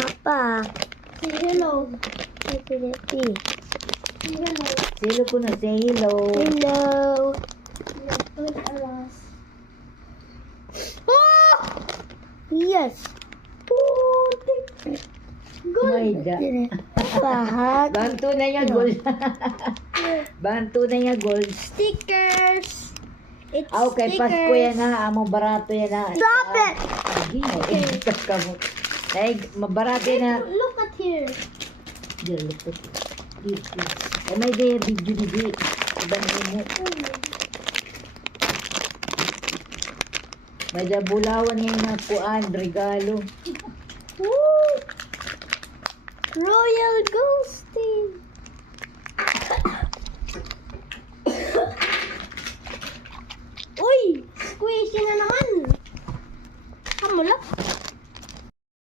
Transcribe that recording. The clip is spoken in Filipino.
Apa? Say hello. Say hello. Say hello. Silo ko na, say hello. Hello. Look at us. Oh! Yes. Mayda. Pahat. Bantu na niya gold. Bantu na niya gold. Stickers. It's Okay, stickers. Pasko yan ha. Among barato yan ha. Stop it! Lagi, ka mo. Ay, mabarato yan ha. Look at here. Diyan, lupot. Ay, may day video ni Di. Ibang mo. May bulawan niya yung nakuan, regalo. Woo! Royal Ghosting. Uy! Squishy na naman. Hamulak.